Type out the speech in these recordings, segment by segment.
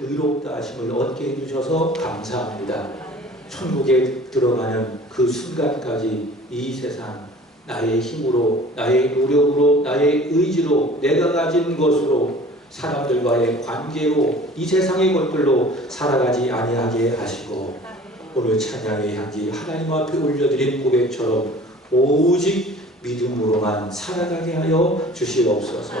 의롭다 하심을 얻게 해주셔서 감사합니다. 천국에 들어가는 그 순간까지 이 세상 나의 힘으로, 나의 노력으로, 나의 의지로, 내가 가진 것으로, 사람들과의 관계로, 이 세상의 것들로 살아가지 아니하게 하시고, 오늘 찬양의 향기 하나님 앞에 올려드린 고백처럼 오직 믿음으로만 살아가게 하여 주시옵소서.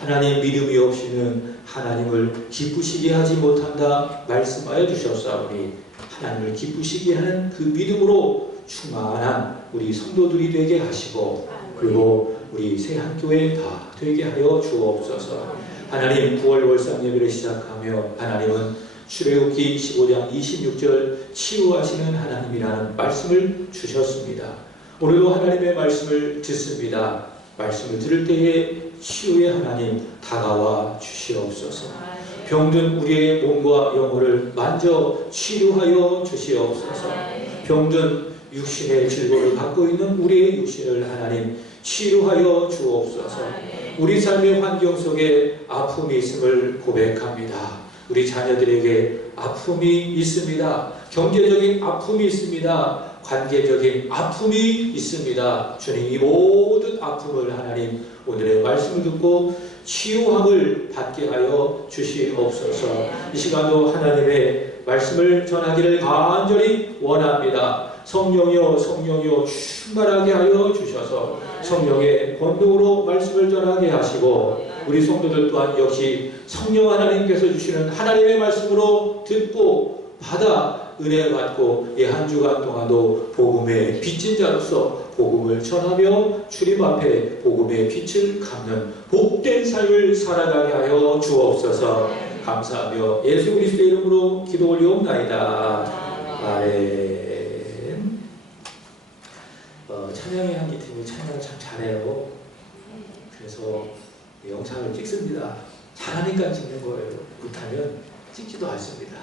하나님, 믿음이 없이는 하나님을 기쁘시게 하지 못한다 말씀하여 주셨사오니 하나님을 기쁘시게 하는 그 믿음으로 충만한 우리 성도들이 되게 하시고, 그리고 우리 새한교회 다 되게 하여 주옵소서. 하나님, 9월 월상 예배를 시작하며 하나님은 출애굽기 15장 26절 치유하시는 하나님이라는 말씀을 주셨습니다. 오늘도 하나님의 말씀을 듣습니다. 말씀을 들을 때에 치유의 하나님 다가와 주시옵소서. 병든 우리의 몸과 영혼을 만져 치유하여 주시옵소서. 병든 육신의 질고를 갖고 있는 우리의 육신을 하나님 치유하여 주옵소서. 우리 삶의 환경 속에 아픔이 있음을 고백합니다. 우리 자녀들에게 아픔이 있습니다. 경제적인 아픔이 있습니다. 관계적인 아픔이 있습니다. 주님, 이 모든 아픔을 하나님 오늘의 말씀을 듣고 치유함을 받게 하여 주시옵소서. 이 시간도 하나님의 말씀을 전하기를 간절히 원합니다. 성령이여, 성령이여 충만하게 하여 주셔서 성령의 권능으로 말씀을 전하게 하시고, 우리 성도들 또한 역시 성령 하나님께서 주시는 하나님의 말씀으로 듣고 받아 은혜 받고 이 한 주간 동안도 복음의 빚진 자로서 복음을 전하며 주님 앞에 복음의 빛을 갚는 복된 삶을 살아가게 하여 주옵소서. 감사하며 예수 그리스도의 이름으로 기도 올리옵나이다. 아멘. 찬양의 향기 팀이 찬양을 참 잘해요. 그래서 영상을 찍습니다. 잘하니까 찍는 거예요. 못하면 찍지도 않습니다.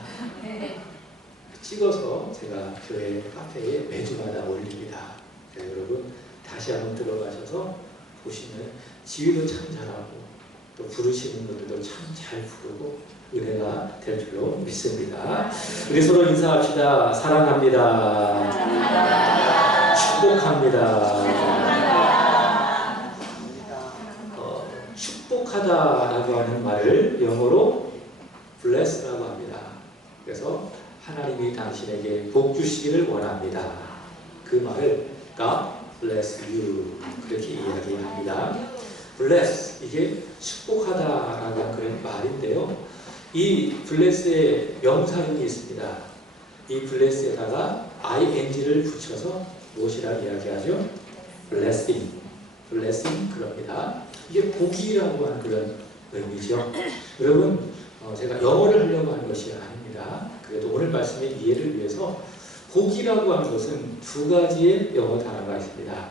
찍어서 제가 교회 카페에 매주마다 올립니다. 여러분 다시 한번 들어가셔서 보시면 지휘도 참 잘하고 또 부르시는 분들도 참 잘 부르고 은혜가 될 줄로 믿습니다. 우리 서로 인사합시다. 사랑합니다. 축복합니다. 축복하다라고 하는 말을 영어로 bless라고 합니다. 그래서 하나님이 당신에게 복 주시기를 원합니다. 그 말을 God bless you 그렇게 이야기합니다. bless, 이게 축복하다라고 하는 그런 말인데요. 이 bless의 명사형이 있습니다. 이 bless에다가 ing를 붙여서 무엇이라 이야기하죠? blessing, blessing 그럽니다. 이게 복이라고 하는 그런 의미죠. 여러분, 제가 영어를 하려고 하는 것이 아닙니다. 그래도 오늘 말씀의 이해를 위해서 복이라고 하는 것은 두 가지의 영어 단어가 있습니다.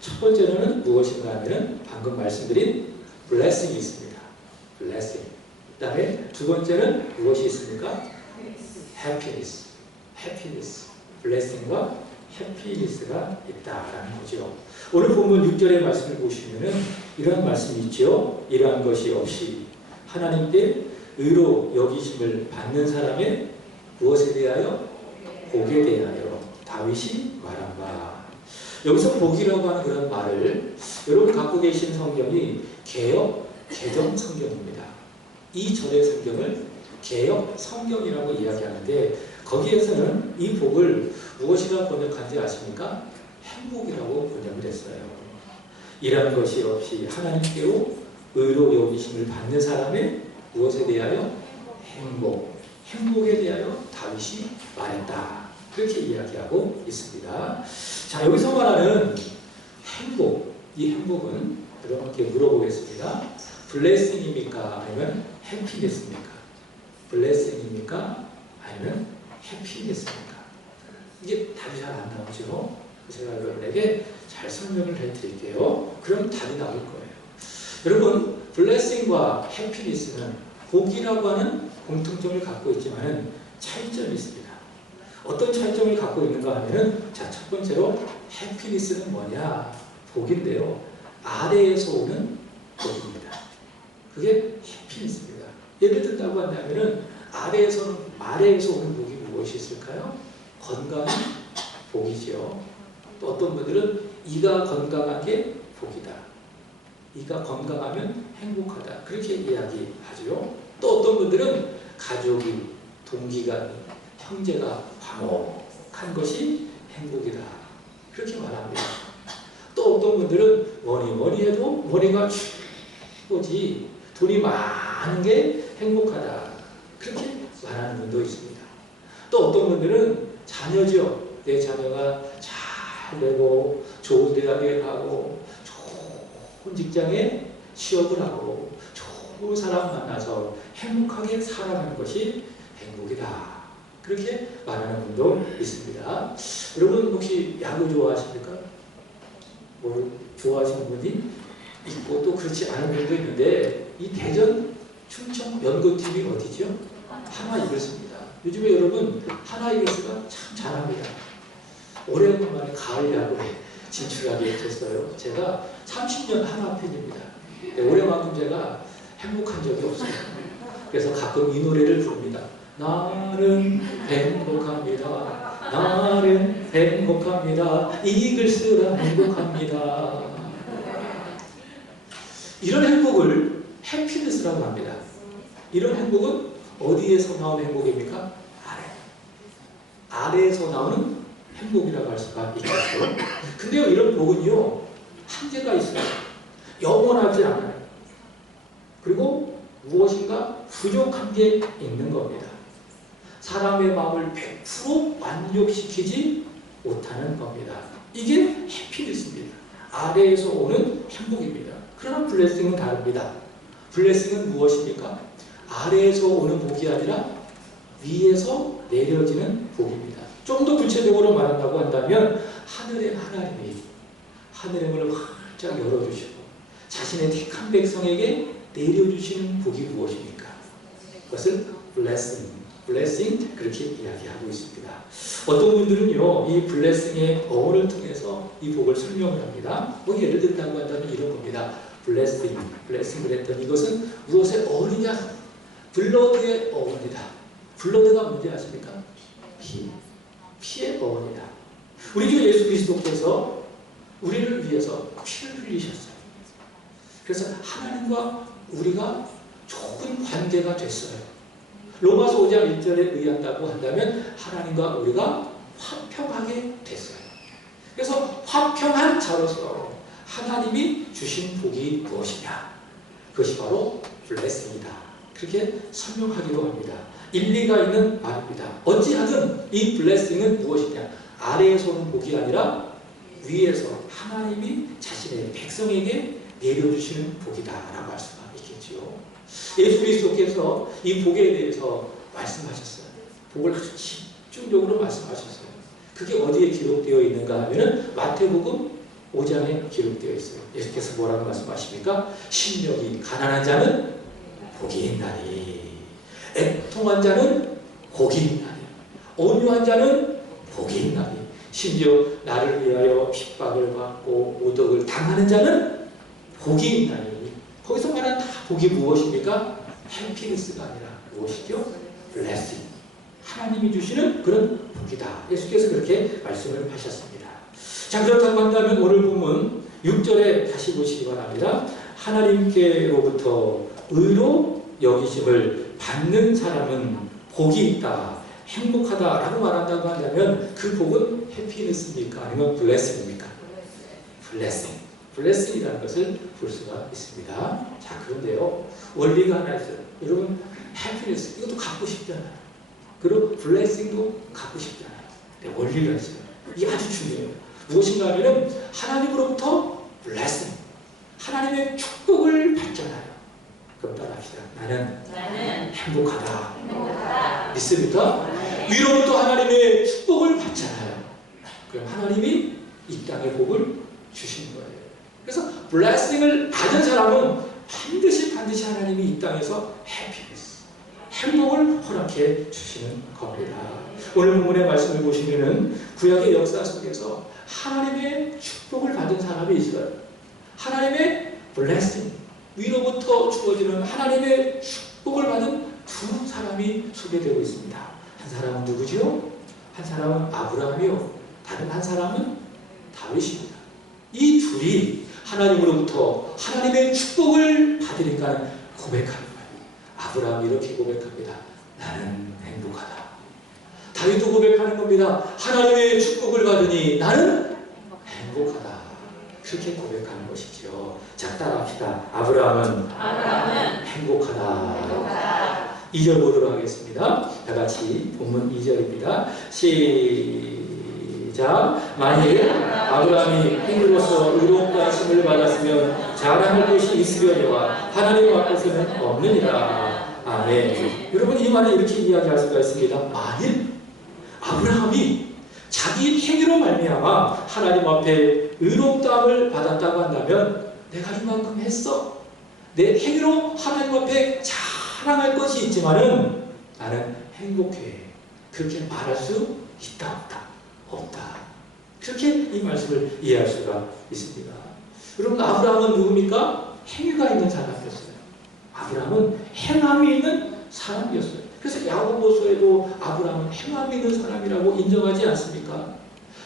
첫 번째로는 무엇인가 하면 방금 말씀드린 blessing이 있습니다. blessing. 그 다음에 두 번째는 무엇이 있습니까? happiness. happiness. blessing과 happiness가 있다라는 거죠. 오늘 본문 6절의 말씀을 보시면은 이러한 말씀이 있죠. 이러한 것이 없이 하나님께 의로 여기심을 받는 사람의 무엇에 대하여? 복에 대하여 다윗이 말한 바. 여기서 복이라고 하는 그런 말을 여러분 갖고 계신 성경이 개역 개정 성경입니다. 이 절의 성경을 개역 성경이라고 이야기하는데 거기에서는 이 복을 무엇이라 번역한지 아십니까? 행복이라고 번역을 했어요. 이러한 것이 없이 하나님께로 의로 여기심을 받는 사람의 무엇에 대하여? 행복. 행복에 대하여 다윗이 말했다. 그렇게 이야기하고 있습니다. 자, 여기서 말하는 행복. 이 행복은 여러분께 물어보겠습니다. 블레싱입니까? 아니면 해피니스입니까? 블레싱입니까? 아니면 해피니스입니까? 이게 답이 잘 안 나오죠? 제가 여러분에게 잘 설명을 해드릴게요. 그럼 답이 나올 거예요. 여러분, 블레싱과 해피니스는 복이라고 하는 공통점을 갖고 있지만 차이점이 있습니다. 어떤 차이점을 갖고 있는가 하면, 자, 첫 번째로 해피니스는 뭐냐? 복인데요. 아래에서 오는 복입니다. 그게 해피니스입니다. 예를 든다고 한다면 아래에서 오는 복이 무엇이 있을까요? 건강이 복이죠. 또 어떤 분들은 이가 건강한 게 복이다. 이가 건강하면 행복하다. 그렇게 이야기하죠. 또 어떤 분들은 가족이, 동기가, 형제가 화목한 것이 행복이다. 그렇게 말합니다. 또 어떤 분들은 뭐니 해도 머리가 오지 돈이 많은 게 행복하다. 그렇게 말하는 분도 있습니다. 또 어떤 분들은 자녀죠. 내 자녀가 잘 되고 좋은 대학에 가고 좋은 직장에 취업을 하고 좋은 사람 만나서 행복하게 살아가는 것이 행복이다. 그렇게 말하는 분도 있습니다. 여러분 혹시 야구 좋아하십니까? 좋아하시는 분이 있고 또 그렇지 않은 분도 있는데 이 대전 충청 연고팀이 어디죠? 하나 이글스입니다. 요즘에 여러분 하나 이글스가 참 잘합니다. 오래간만에 가을 야구에 진출하게 됐어요. 제가 30년 하나 팬입니다. 올해만큼 제가 행복한 적이 없어요. 그래서 가끔 이 노래를 부릅니다. 나는 행복합니다. 나는 행복합니다. 이글스가 행복합니다. 이런 행복을 해피니스라고 합니다. 이런 행복은 어디에서 나오는 행복입니까? 아래에서 나오는 행복이라고 할 수가 있겠죠. 근데요, 이런 복은요, 한계가 있어요. 영원하지 않아요. 그리고 무엇인가 부족한 게 있는 겁니다. 사람의 마음을 100% 만족시키지 못하는 겁니다. 이게 해피니스입니다. 아래에서 오는 행복입니다. 그러나 블레싱은 다릅니다. 블레싱은 무엇입니까? 아래에서 오는 복이 아니라 위에서 내려지는 복입니다. 좀 더 구체적으로 말한다고 한다면 하늘의 하나님이 하늘의 문을 활짝 열어주시고 자신의 택한 백성에게 내려주시는 복이 무엇입니까? 그것은 블레싱 그렇게 이야기하고 있습니다. 어떤 분들은요 이 블레싱의 어원을 통해서 이 복을 설명을 합니다. 예를 든다고 한다면 이런 겁니다. 블레싱 그랬더니 이것은 무엇의 어원이냐? 블러드의 어원이다. 블러드가 뭔지 아십니까? 피의 어원이다. 우리 주 예수 그리스도께서 우리를 위해서 피를 흘리셨어요. 그래서 하나님과 우리가 좋은 관계가 됐어요. 로마서 5장 1절에 의한다고 한다면 하나님과 우리가 화평하게 됐어요. 그래서 화평한 자로서 하나님이 주신 복이 무엇이냐? 그것이 바로 블레싱이다. 그렇게 설명하기도 합니다. 일리가 있는 말입니다. 어찌하든 이 블레싱은 무엇이냐? 아래에서 오는 복이 아니라 위에서 하나님이 자신의 백성에게 내려주시는 복이다라고 할 수가 있겠지요. 예수 그리스도께서 이 복에 대해서 말씀하셨어요. 복을 아주 집중적으로 말씀하셨어요. 그게 어디에 기록되어 있는가 하면은 마태복음 5장에 기록되어 있어요. 예수께서 뭐라고 말씀하십니까? 심령이 가난한 자는 복이 있나니 애통한 자는 복이 있나니 온유한 자는 복이 있나니 심지어 나를 위하여 핍박을 받고 모독을 당하는 자는 복이 있나니 거기서 말하는 다 복이 무엇입니까? 해피니스가 아니라 무엇이죠? 블레싱 하나님이 주시는 그런 복이다. 예수께서 그렇게 말씀을 하셨습니다. 자 그렇다고 한다면 오늘 본문 6절에 다시 보시기 바랍니다. 하나님께로부터 의로 여기심을 받는 사람은 복이 있다, 행복하다라고 말한다고 한다면 그 복은 해피니스입니까? 아니면 블레싱입니까? 블레싱이라는 것을 볼 수가 있습니다. 자 그런데요 원리가 하나 있어요. 여러분 해피니스 이것도 갖고 싶잖아요. 그리고 블레싱도 갖고 싶잖아요. 근데 원리가 있어요. 이게 아주 중요해요. 무엇인가 하면은 하나님으로부터 블레싱 하나님의 축복을 받잖아요. 그럼 따라합시다. 나는 행복하다. 믿습니까? 위로부터 하나님의 축복을 받잖아요. 그럼 하나님이 이 땅에 복을 주시는 거예요. 그래서 블레싱을 받은 사람은 반드시 하나님이 이 땅에서 해피니스, 행복을 허락해 주시는 겁니다. 오늘 본문의 말씀을 보시면은 구약의 역사 속에서 하나님의 축복을 받은 사람이 있어요. 하나님의 블레싱, 위로부터 주어지는 하나님의 축복을 받은 두 두 사람이 소개되고 있습니다. 한 사람은 누구지요? 한 사람은 아브라함이요. 다른 한 사람은 다윗입니다. 이 둘이 하나님으로부터 하나님의 축복을 받으니까 고백하는 거예요. 아브라함이 이렇게 고백합니다. 나는 행복하다. 다윗도 고백하는 겁니다. 하나님의 축복을 받으니 나는 행복하다. 그렇게 고백하는 것이죠. 자, 따라합시다. 아브라함은 행복하다. 2절 보도록 하겠습니다. 다 같이 본문 2절입니다. 시작. 만일 아브라함이 행위로서 의로움과 칭을 받았으면 자랑할 것이 있으려니와 하나님 앞에서는 없느니라. 아멘. 여러분, 이 말을 이렇게 이야기할 수가 있습니다. 만일 아브라함이 자기 행위로 말미암아 하나님 앞에 의롭다함을 받았다고 한다면 내가 이만큼 했어. 내 행위로 하나님 앞에 자랑할 것이 있지만은 나는 행복해. 그렇게 말할 수 있다 없다? 없다. 그렇게 이 말씀을 이해할 수가 있습니다. 여러분, 아브라함은 누굽니까? 행위가 있는 사람이었어요. 아브라함은 행함이 있는 사람이었어요. 그래서 야고보서에도 아브라함은 행함이 있는 사람이라고 인정하지 않습니까?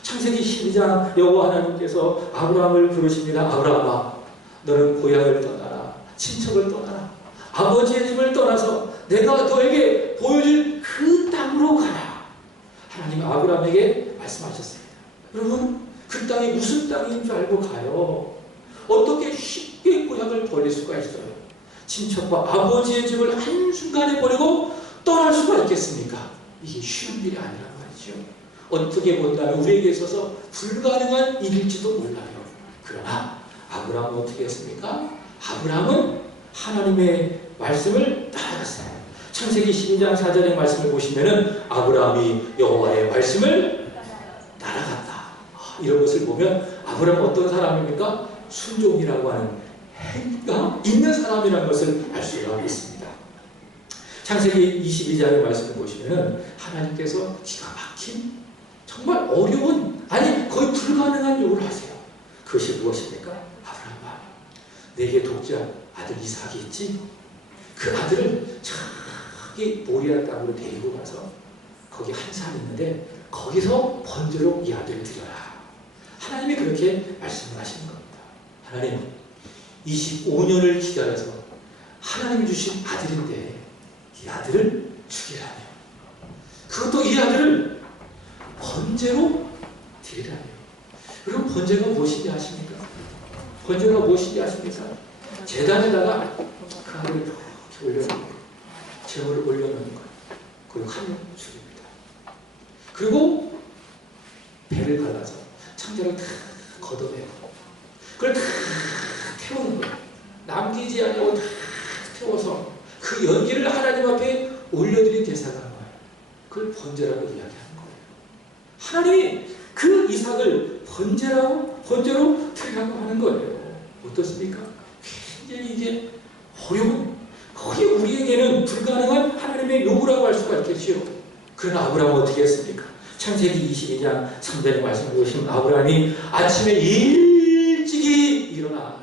창세기 12장 여호와 하나님께서 아브라함을 부르십니다. 아브라함아, 너는 고향을 떠나라. 친척을 떠나라. 아버지의 집을 떠나서 내가 너에게 보여줄 그 땅으로 가라. 하나님 아브라함에게 말씀하셨습니다. 여러분, 그 땅이 무슨 땅인 줄 알고 가요. 어떻게 쉽게 고향을 버릴 수가 있어요? 친척과 아버지의 집을 한순간에 버리고 떠날 수가 있겠습니까? 이게 쉬운 일이 아니란 말이죠. 어떻게 본다면 우리에게 있어서 불가능한 일일지도 몰라요. 그러나 아브라함은 어떻게 했습니까? 아브라함은 하나님의 말씀을 따라갔어요. 창세기 12장 4절의 말씀을 보시면은 아브라함이 여호와의 말씀을 따라갔다. 이런 것을 보면 아브라함은 어떤 사람입니까? 순종이라고 하는 행위가 있는 사람이라는 것을 알 수가 있습니다. 창세기 22장의 말씀을 보시면은 하나님께서 기가 막힌 정말 어려운, 아니 거의 불가능한 요구를 하세요. 그것이 무엇입니까? 아브라함아, 내게 독자 아들 이삭이 있지? 그 아들을 저기 모리아 땅으로 데리고 가서 거기 한 산 있는데 거기서 번제로 이 아들을 드려라. 하나님이 그렇게 말씀을 하시는 겁니다. 하나님 25년을 기다려서 하나님이 주신 아들인데 이 아들을 죽이라며, 그것도 이 아들을 번제로 드리라며. 여러분, 번제가 무엇인지 아십니까? 번제가 무엇인지 아십니까? 제단에다가 그 아들을 이렇게 올려놓는 거예요. 제물을 올려놓는 거예요. 그리고 한 명 죽입니다. 그리고 배를 갈라서 창자를 다 걷어내고 그걸 다 태우는 거예요. 남기지 않고 다 태워서 그 연기를 하나님 앞에 올려드린 대사가 뭐예요? 그걸 번제라고 이야기하는 거예요. 하나님이 그 이삭을 번제로 드리라고 하는 거예요. 어떻습니까? 굉장히 이게 어려운, 거의 우리에게는 불가능한 하나님의 요구라고 할 수가 있겠지요. 그러나 아브라함은 어떻게 했습니까? 창세기 22장 3절의 말씀을 보시면 아브라함이 아침에 일찍이 일어나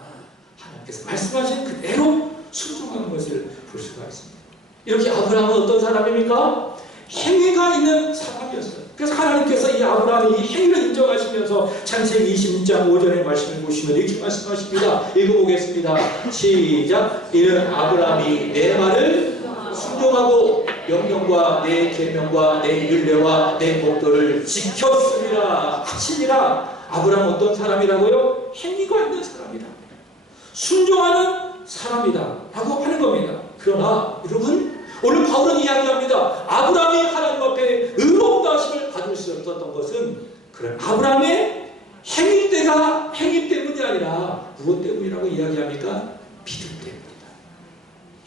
하나님께서 말씀하신 그대로 순종하는 것을 볼 수가 있습니다. 이렇게 아브라함은 어떤 사람입니까? 행위가 있는 사람이었어요. 그래서 하나님께서 이 아브라함의 이 행위를 인정하시면서 창세기 26장 5절의 말씀을 보시면 이렇게 말씀하십니다. 읽어보겠습니다. 시작. 이는 아브라함이 내 말을 순종하고 명령과 내 계명과 내 율례와 내 법도를 지켰습니다. 하시니라. 아브라함은 어떤 사람이라고요? 행위가 있는 사람이다. 순종하는 사람이다 라고 하는 겁니다. 그러나 여러분, 오늘 바울은 이야기합니다. 아브라함이 하나님 앞에 의로운 하심을 받을 수 없었던 것은 그런 아브라함의 행위 때문이 아니라 무엇 때문이라고 이야기합니까? 믿음 때문이다.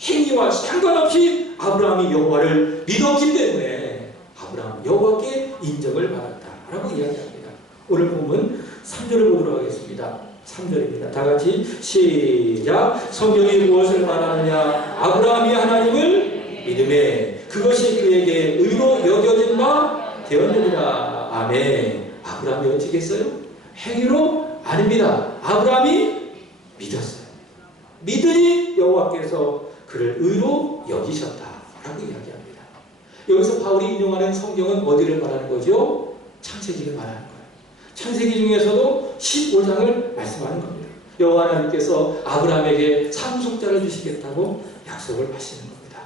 행위와 상관없이 아브라함이 여호와를 믿었기 때문에 아브라함은 여호와께 인정을 받았다라고 이야기합니다. 오늘 본문 3절을 보도록 하겠습니다. 3절입니다. 다 같이 시작. 성경이 무엇을 말하느냐? 아브라함이 하나님을 믿음에 그것이 그에게 의로 여겨진 바 되었느니라. 아멘. 아브라함이 어떻게 했어요? 행위로? 아닙니다. 아브라함이 믿었어요. 믿으니 여호와께서 그를 의로 여기셨다 라고 이야기합니다. 여기서 바울이 인용하는 성경은 어디를 말하는 거죠? 창세기를 말하는 거예요. 창세기 중에서도 15장을 말씀하는 겁니다. 여호와 하나님께서 아브라함에게 상속자를 주시겠다고 약속을 하시는 겁니다.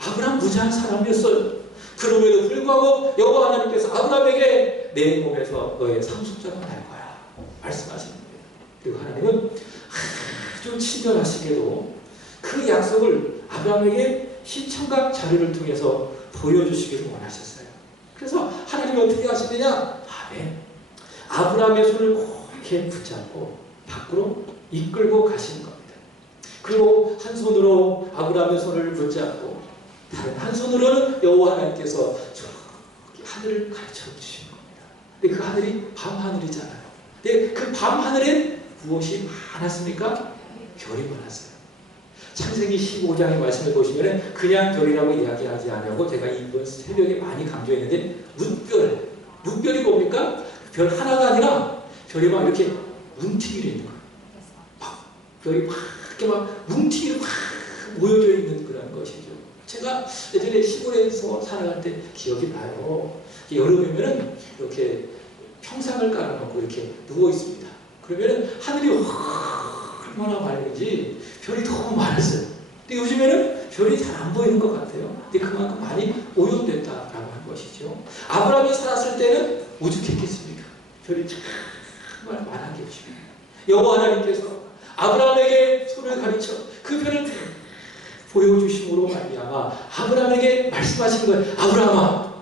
아브라함 무지한 사람이었어요. 그럼에도 불구하고 여호와 하나님께서 아브라함에게 내 몸에서 너의 상속자가 날 거야 말씀하시는 거예요. 그리고 하나님은 아주 친절하시게도 그 약속을 아브라함에게 신청각 자료를 통해서 보여주시기를 원하셨어요. 그래서 하나님이 어떻게 하시느냐? 아브라함의 손을 꼭 이렇게 붙잡고 밖으로 이끌고 가시는 겁니다. 그리고 한 손으로 아브라함의 손을 붙잡고 다른 한 손으로는 여호와 하나님께서 저기 하늘을 가르쳐 주시는 겁니다. 근데 그 하늘이 밤하늘이잖아요. 근데 그 밤하늘에 무엇이 많았습니까? 별이 많았어요. 창세기 15장의 말씀을 보시면 그냥 별이라고 이야기하지 않냐고 제가 이번 새벽에 많이 강조했는데 뭇별이 뭡니까? 별 하나가 아니라 별이 막 이렇게 뭉티기로 있는 거예요. 별이 막 이렇게 막 뭉티기로 막 모여져 있는 그런 것이죠. 제가 예전에 시골에서 살아갈 때 기억이 나요. 여름이면은 이렇게 평상을 깔아놓고 이렇게 누워 있습니다. 그러면은 하늘이 얼마나 맑은지 별이 너무 많았어요. 근데 요즘에는 별이 잘 안 보이는 것 같아요. 근데 그만큼 많이 오염됐다라고 하는 것이죠. 아브라함이 살았을 때는 오죽했겠습니까? 별이 정말 많았겠죠. 여호와 하나님께서 아브라함에게 손을 가르쳐 그 별을 보여주심으로 말미암아 아브라함에게 말씀하시는 거예요. 아브라함아,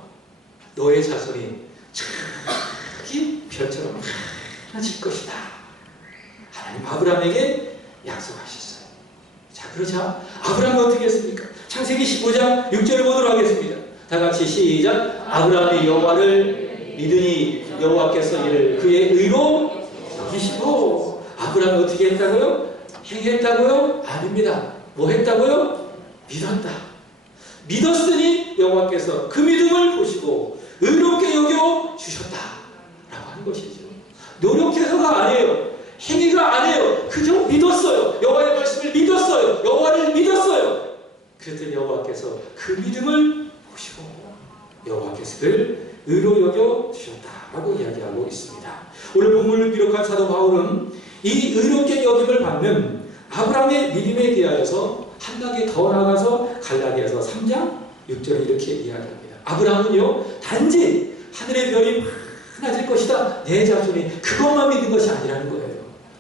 너의 자손이 저기 별처럼 많아질 것이다. 하나님 아브라함에게 약속하셨어요. 자, 그러자 아브라함이 어떻게 했습니까? 창세기 15장 6절을 보도록 하겠습니다. 다 같이 시작. 아브라함이 여호와를 믿으니 여호와께서 이를 그의 의로 여기시고. 아브라함이 어떻게 했다고요? 행했다고요? 아닙니다. 뭐 했다고요? 믿었다. 믿었으니 여호와께서 그 믿음을 보시고 의롭게 여겨 주셨다 라고 하는 것이죠. 노력해서가 아니에요. 행위가 아니에요. 그저 믿었어요. 여호와의 말씀을 믿었어요. 여호와를 믿었어요. 그랬더니 여호와께서 그 믿음을 보시고 여호와께서 그를 의로 여겨 주셨다라고 이야기하고 있습니다. 오늘 본문을 기록한 사도 바울은 이 의롭게 여김을 받는 아브라함의 믿음에 대하여서 한 단계 더 나아가서 갈라디아서 3장 6절에 이렇게 이야기합니다. 아브라함은요, 단지 하늘의 별이 많아질 것이다, 내 자손이, 그것만 믿는 것이 아니라는 거예요.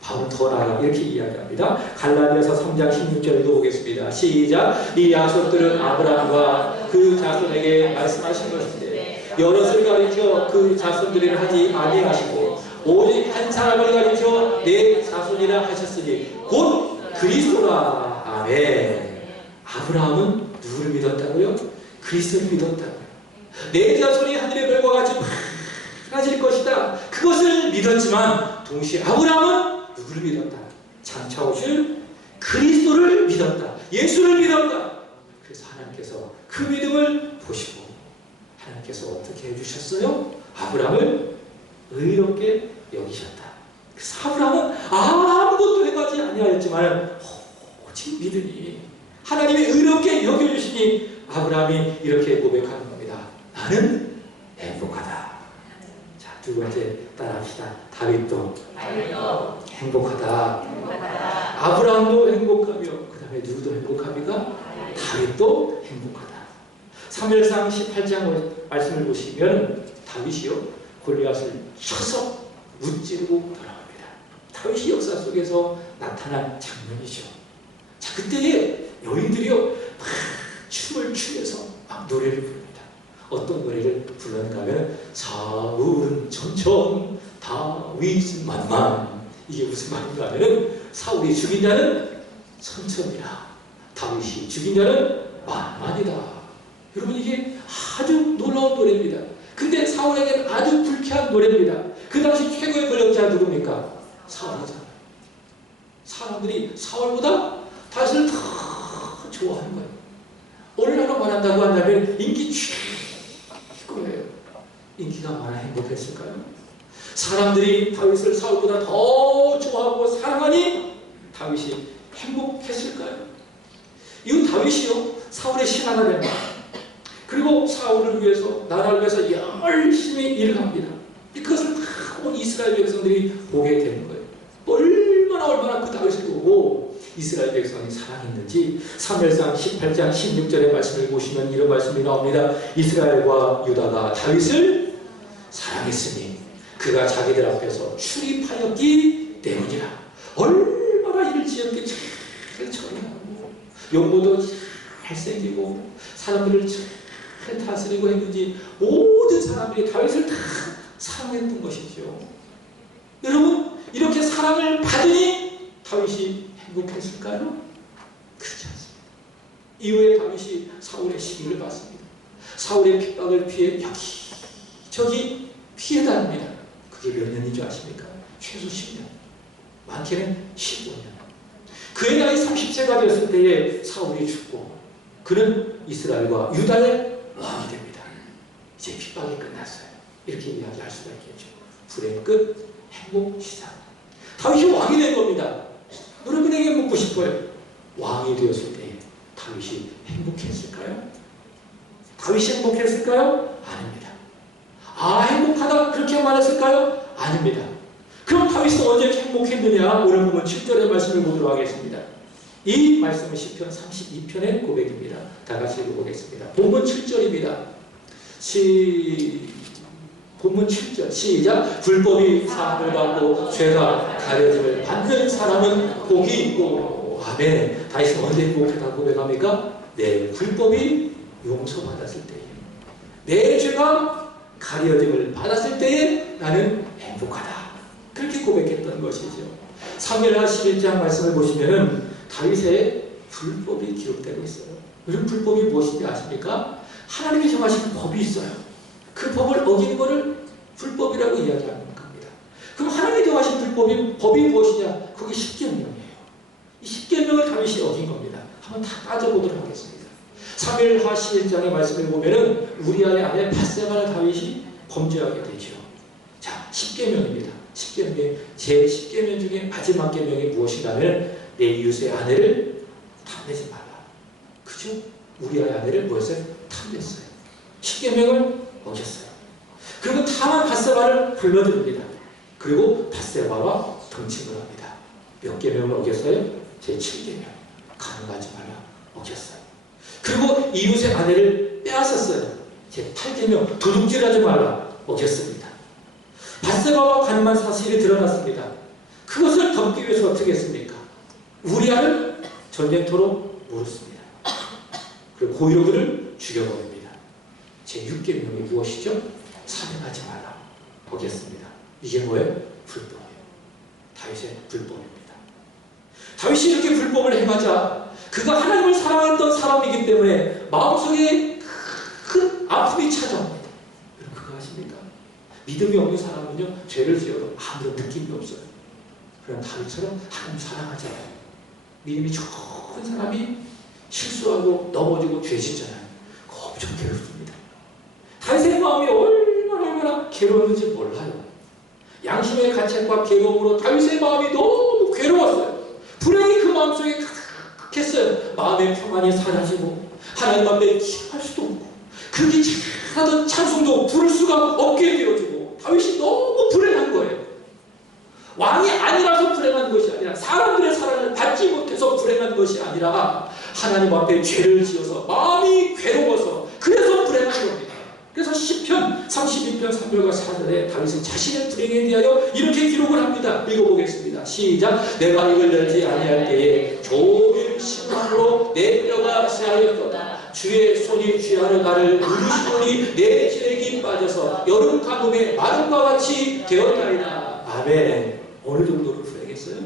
바울은 더 나아가 이렇게 이야기합니다. 갈라디아서 3장 16절에도 보겠습니다. 시작. 이 약속들은 아브라함과 그 자손에게 말씀하신 것인데 여럿을 가리켜 그 자손들이라 하지 아니하시고 오직 한 사람을 가리켜 내 자손이라 하셨으니 곧 그리스도라. 아멘. 아브라함은 누구를 믿었다고요? 그리스도를 믿었다고요. 내 자손이 하늘의 별과 같이 많아질 것이다. 그것을 믿었지만 동시에 아브라함은 누구를 믿었다? 장차 오실 그리스도를 믿었다. 예수를 믿었다. 그래서 하나님께서 그 믿음을 보시고 하나님께서 어떻게 해주셨어요? 아브라함을 의롭게 여기셨다. 그래서 아브라함은 아무것도 행하지 아니하였지만 오직 믿으니 하나님이 의롭게 여겨주시니 아브라함이 이렇게 고백하는 겁니다. 나는 행복하다. 자, 두 번째 따라합시다. 다윗도 행복하다. 아브라함도 행복하며 그 다음에 누구도 행복합니까? 다윗도 행복하다. 사무엘상 18장 말씀을 보시면 다윗이요, 골리앗을 쳐서 무찌르고 돌아갑니다. 다윗이 역사 속에서 나타난 장면이죠. 자, 그때에 여인들이요 막 춤을 추면서 막 노래를 부릅니다. 어떤 노래를 불렀는가 하면 사울은 천천 다윗은 만만. 이게 무슨 말인가 하면 사울이 죽인 자는 천천이라 다윗이 죽인 자는 만만이다. 여러분, 이게 아주 놀라운 노래입니다. 근데 사울에게는 아주 불쾌한 노래입니다. 그 당시 최고의 권력자 누굽니까? 사울이잖아요. 사람들이 사울보다 다윗을 더 좋아하는 거예요. 얼마나 말한다고 한다면 인기 최고예요. 인기가 많아 행복했을까요? 사람들이 다윗을 사울보다 더 좋아하고 사랑하니 다윗이 행복했을까요? 이 다윗이요, 사울의 신하가 됩니다. 그리고 사울을 위해서, 나라를 위해서 열심히 일을 합니다. 그것을 다 온 이스라엘 백성들이 보게 되는 거예요. 얼마나 그 다윗을 보고 이스라엘 백성이 사랑했는지 사무엘상 18장 16절의 말씀을 보시면 이런 말씀이 나옵니다. 이스라엘과 유다가 다윗을 사랑했으니 그가 자기들 앞에서 출입하였기 때문이라. 얼마나 일을 지었게 잘 처리하고 용모도 잘생기고 사람들을 잘 다스리고 했는지 모든 사람들이 다윗을 다 사랑했던 것이죠. 여러분, 이렇게 사랑을 받으니 다윗이 행복했을까요? 그렇지 않습니다. 이후에 다윗이 사울의 시기를 받습니다. 사울의 핍박을 피해 여기저기 피해 다닙니다. 그게 몇 년인 줄 아십니까? 최소 10년, 많게는 15년. 그의 나이 30세가 되었을 때에 사울이 죽고 그는 이스라엘과 유다의 왕이 됩니다. 이제 핍박이 끝났어요. 이렇게 이야기할 수가 있겠죠. 불행 끝, 행복 시작. 다윗이 왕이 된 겁니다. 여러분에게 묻고 싶어요. 왕이 되었을 때 다윗이 행복했을까요? 다윗이 행복했을까요? 아닙니다. 행복하다 그렇게 말했을까요? 아닙니다. 그럼 다윗은 언제 행복했느냐? 오늘 보면 7절의 말씀을 보도록 하겠습니다. 이 말씀은 시편 32편의 고백입니다. 다 같이 읽어보겠습니다. 본문 7절입니다. 본문 7절 시작. 불법이 사함을 받고 죄가 가려짐을 받는 사람은 복이 있고. 아멘. 다윗은 언제 행복하다고 고백합니까? 내 불법이 용서받았을 때에, 내 죄가 가려짐을 받았을 때에 나는 행복하다. 그렇게 고백했던 것이죠. 사무엘하 11장 말씀을 보시면은 다윗의 불법이 기록되고 있어요. 이런 불법이 무엇인지 아십니까? 하나님이 정하신 법이 있어요. 그 법을 어기는 것을 불법이라고 이야기하는 겁니다. 그럼 하나님이 정하신 법이 무엇이냐? 그게 십계명이에요. 이 십계명을 다윗이 어긴 겁니다. 한번 다 따져보도록 하겠습니다. 사무엘하 11장의 말씀을 보면은 우리아의 아내 밧세바를 다윗이 범죄하게 되죠. 자, 십계명입니다. 십계명, 제 10계명 중에 마지막 계명이 무엇이냐면 내 이웃의 아내를 탐내지 말라. 그죠? 우리아의 아내를 뭐였어요? 탐냈어요. 십계명을 어겼어요. 그리고 다만 밧세바를 불러드립니다. 그리고 밧세바와 동침을 합니다. 몇 계명을 어겼어요? 제 7계명. 간음하지 말라. 어겼어요. 그리고 이웃의 아내를 빼앗았어요. 제 8계명. 도둑질하지 말라. 어겼습니다. 밧세바와 간음한 사실이 드러났습니다. 그것을 덮기 위해서 어떻게 했습니까? 우리아를 전쟁터로 몰았습니다. 그리고 고요들을 죽여버립니다. 제 6계명이 무엇이죠? 살인하지 말라. 어겼습니다. 이게 뭐예요? 불법이에요. 다윗의 불법입니다. 다윗이 이렇게 불법을 행하자 그가 하나님을 사랑했던 사람이기 때문에 마음속에 큰 아픔이 찾아옵니다. 여러분 그거 아십니까? 믿음이 없는 사람은요, 죄를 지어도 아무런 느낌이 없어요. 그럼 다윗처럼 하나님 사랑하잖아요. 믿음이 좋은 사람이 실수하고 넘어지고 죄 짓잖아요. 엄청 괴롭습니다. 다윗의 마음이 얼마나 괴로웠는지 몰라요. 양심의 가책과 괴로움으로 다윗의 마음이 너무 괴로웠어요. 불행이 그 마음속에 가득했어요. 마음의 평안이 사라지고 하나님 앞에 기도할 수도 없고 그렇게 하던 찬송도 부를 수가 없게 되어지고 다윗이 너무 불행한 거예요. 왕이 아니라서 불행한 것이 아니라 사람들의 사랑을 받지 못해서 불행한 것이 아니라 하나님 앞에 죄를 지어서 마음이 괴로워서 그래서 불행한 겁니다. 그래서 시편 32편 3절과 4절에 다윗은 자신의 불행에 대하여 이렇게 기록을 합니다. 읽어보겠습니다. 시작. 내가 입을 열지 아니할 때에 좁은 심장으로 내 뼈가 쇠하였도다. 주의 손이 쥐하러 나를 누르시더니 내 지렉이 빠져서 여름 가뭄에 마름과 같이 되었나이다. 아멘. 어느 정도로 불행했어요?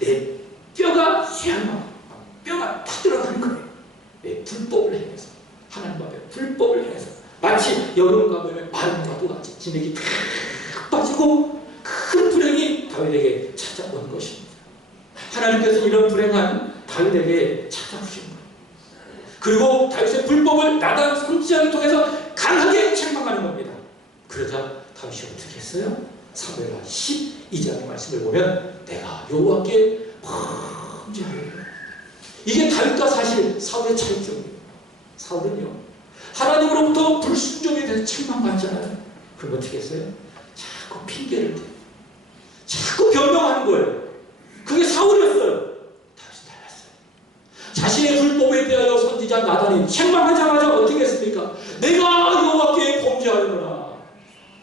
내 뼈가 쇠한 만 뼈가 다 들어가는 거예요. 내 불법을 행해서 하나님 앞에 불법을 행해서 마치 여름 가뭄에 마름과도 같이 진액이 탁 빠지고 큰 불행이 다윗에게 찾아온 것입니다. 하나님께서 이런 불행한 다윗에게 찾아오신 거예요. 그리고 다윗의 불법을 나단 선지자를 통해서 강하게 책망하는 겁니다. 그러자 다윗이 어떻게 했어요? 사무엘하 12장의 말씀을 보면 내가 여호와께 범죄하였다. 이게 다윗과 사실 사울의 차이점이에요. 사울은요 하나님으로부터 불순종에 대해서 책망받잖아요. 그럼 어떻게 했어요? 자꾸 핑계를 대요. 자꾸 변명하는 거예요. 그게 사울이었어요. 다윗은 달랐어요. 자신의 불법에 대하여 선지자 나단이 책망하자마자 어떻게 했습니까? 내가 여호와께 범죄하였구나.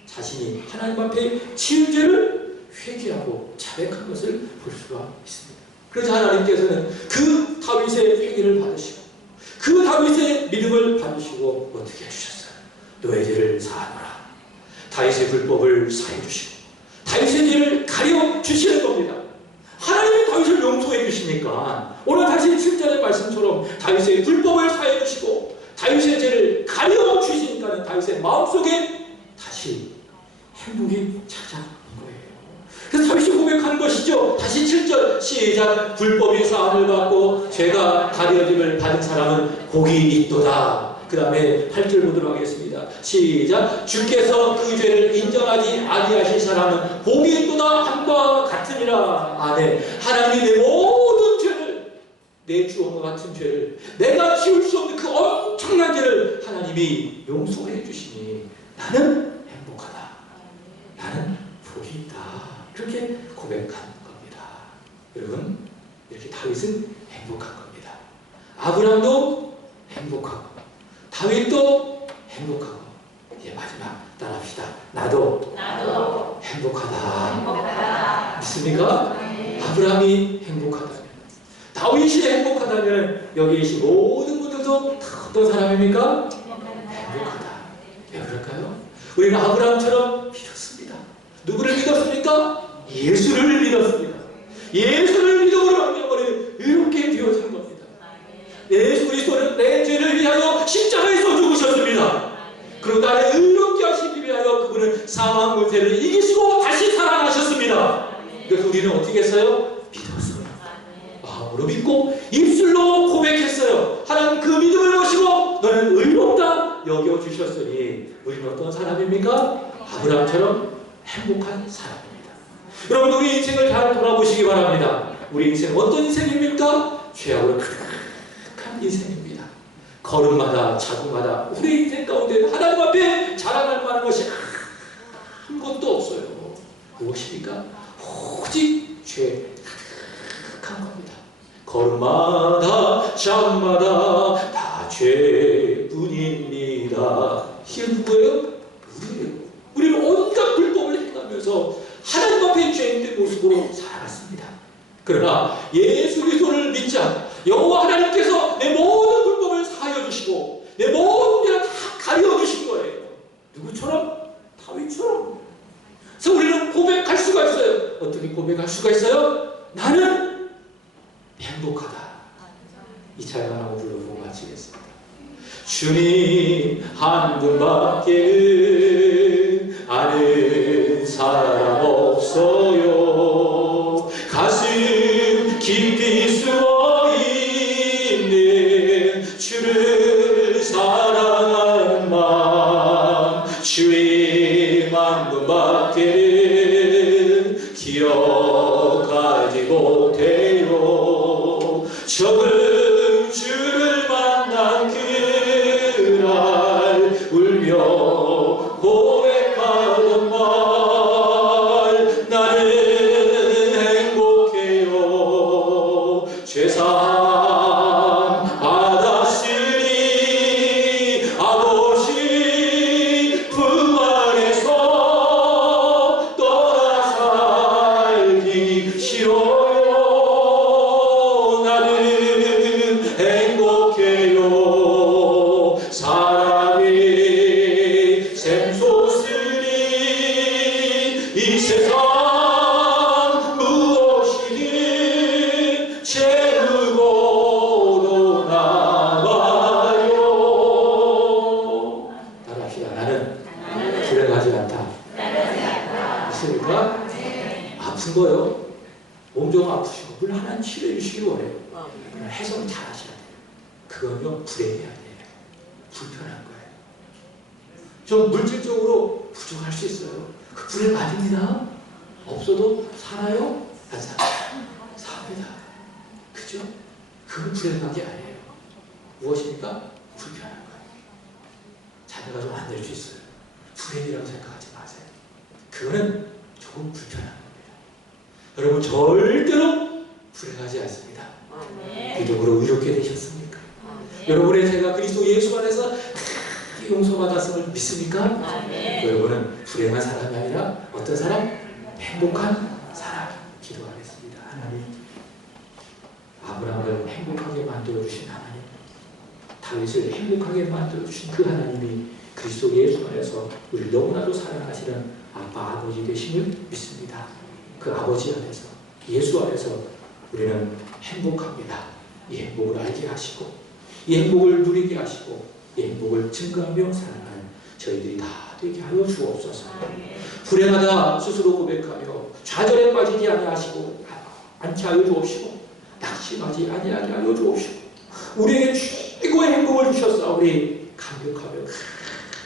자신이 하나님 앞에 지은 죄를 회개하고 자백한 것을 볼 수가 있습니다. 그래서 하나님께서는 그 다윗의 회개를 받으시고 그 다윗의 믿음을 받으시고 어떻게 해주셨어요? 너의 죄를 사하노라. 다윗의 불법을 사해 주시고 다윗의 죄를 가려 주시는 겁니다. 하나님이 다윗을 용서해 주시니까 오늘 다시 7절의 말씀처럼 다윗의 불법을 사해 주시고 다윗의 죄를 가려 주시니까 다윗의 마음속에 다시 행복이 찾아온 거예요. 그래서 다윗이 고백하는 것이죠. 다시 7절 시작. 불법이 사함을 받고 죄가 가려짐을 받은 사람은 복이 있도다. 그 다음에 8절 보도록 하겠습니다. 시작. 주께서 그 죄를 인정하지 아니하실 사람은 복이 있도다 함과 같으니라. 아멘. 하나님이 내 모든 죄를, 내 주원과 같은 죄를, 내가 지울 수 없는 그 엄청난 죄를 하나님이 용서해 주시니 나는 행복하다. 나는 복이 있다. 그렇게 고백한 겁니다. 여러분, 이렇게 다윗은 행복한 겁니다. 아브라함도 행복하고 다윗도 행복하고 이제 마지막 따라합시다. 나도 행복하다. 믿습니까? 아브라함이 행복하다면, 다윗이 행복하다면 여기 계신 모든 분들도 다 어떤 사람입니까? 행복하다. 왜 그럴까요? 우리는 아브라함처럼 믿었습니다. 누구를 믿었습니까? 예수를 믿었습니다. 예수를 믿음으로 말미암아 이렇게 되어진 겁니다. 예수 그리스도는 내 죄를 위하여 십자가에서 죽으셨습니다. 그리고 나를 의롭게 하시기 위하여 그분은 사망 문제를 이기시고 다시 살아나셨습니다. 그래서 우리는 어떻게 했어요? 믿었어요. 마음으로 믿고 입술로 고백했어요. 하나님 그 믿음을 보시고 너는 의롭다 여겨주셨으니 우리는 어떤 사람입니까? 아브라함처럼 행복한 사람입니다. 여러분, 우리 인생을 잘 돌아보시기 바랍니다. 우리 인생은 어떤 인생입니까? 죄악으로 가득한 인생입니다. 걸음마다 자국마다 우리 인생 가운데 하나님 앞에 자랑할 만한 것이 아무것도 없어요. 무엇입니까? 오직 죄 가득한 겁니다. 걸음마다 자국마다 다 죄뿐입니다. 이게 누구예요? 우리예요. 우리는 온갖 불법을 행하면서 하나님 앞에 죄인된 모습으로 살아갔습니다. 그러나 예수 그리스도를 믿자 여호와 하나님께서 내 모든 불법을 사하여 주시고 내 모든 죄를 다 가려 주신 거예요. 누구처럼? 다윗처럼. 그래서 우리는 고백할 수가 있어요. 어떻게 고백할 수가 있어요? 나는 행복하다. 이 찬양 하고 불러보고 마치겠습니다. 주님 한 분밖에 아는 사람 없어요. 가슴 깊이 숨어 있는 주를 사랑하는 마음, 주님 한 분밖에는 기억하지 못해요. 적은 주를 만난 그날 울며 고백하던 말, 나는 행복해요. 죄사함 받았으니 아버지 품 안에서 떠나 살기 싫어요. 나는 행복해요. 사랑의 샘솟으니 이 세상 무엇이든 채우고도 나와요. 따라합시다. 나는 불행하지 않다. 있습니까? 아픈 거요. 몸 좀 아프시고 물론 하나님 치료해 주시기 원해요. 그러나 해석을 잘 하셔야 돼요. 그건요 불행이 아니에요. 불편한 거예요. 좀 물질적으로 부족할 수 있어요. 그 불행 아닙니다. 없어도 살아요? 안 살아요? 삽니다. 그죠? 그건 불행한 게 아니에요. 무엇입니까? 불편한 거예요. 자녀가 좀 안 될 수 있어요. 불행이라고 생각하지 마세요. 그거는 조금 불편한 겁니다. 여러분 절대로 불행하지 않습니다. 기독으로 이렇게 되셨습니까? 여러분의 죄가 그리스도 예수 안에서 다 용서받았음을 믿습니까? 여러분은 불행한 사람이 아니라 어떤 사람? 행복한 사람. 기도하겠습니다. 하나님, 아브라함을 행복하게 만들어주신 하나님, 다윗을 행복하게 만들어주신 그 하나님이 그리스도 예수 안에서 우리를 너무나도 사랑하시는 아빠, 아버지 되심을 믿습니다. 그 아버지 안에서, 예수 안에서 우리는 행복합니다. 이 행복을 알게 하시고, 이 행복을 누리게 하시고, 이 행복을 증거하며 살아가는 저희들이 다 되게 하여 주옵소서. 불행하다 스스로 고백하며 좌절에 빠지지 아니하시고 않게 하여 주옵시고, 낙심하지 아니하게 하여 주옵시고, 우리에게 최고의 행복을 주셨사오니 감격하며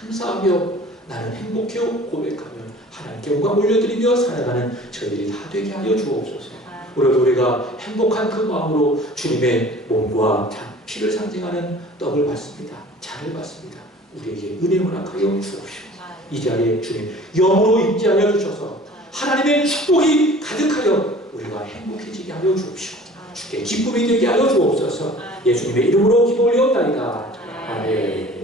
감사하며 나는 행복해요 고백하며 하나님께 영광 올려드리며 살아가는 저희들이 다 되게 하여 주옵소서. 오늘도 우리가 행복한 그 마음으로 주님의 몸과 피를 상징하는 떡을 받습니다. 잔을 받습니다. 우리에게 은혜 허락하여 주옵시고, 이 자리에 주님 영으로 임재하여 주셔서 하나님의 축복이 가득하여 우리가 행복해지게 하여 주옵시고, 주께 기쁨이 되게 하여 주옵소서. 예수님의 이름으로 기도 올려옵나이다. 아멘.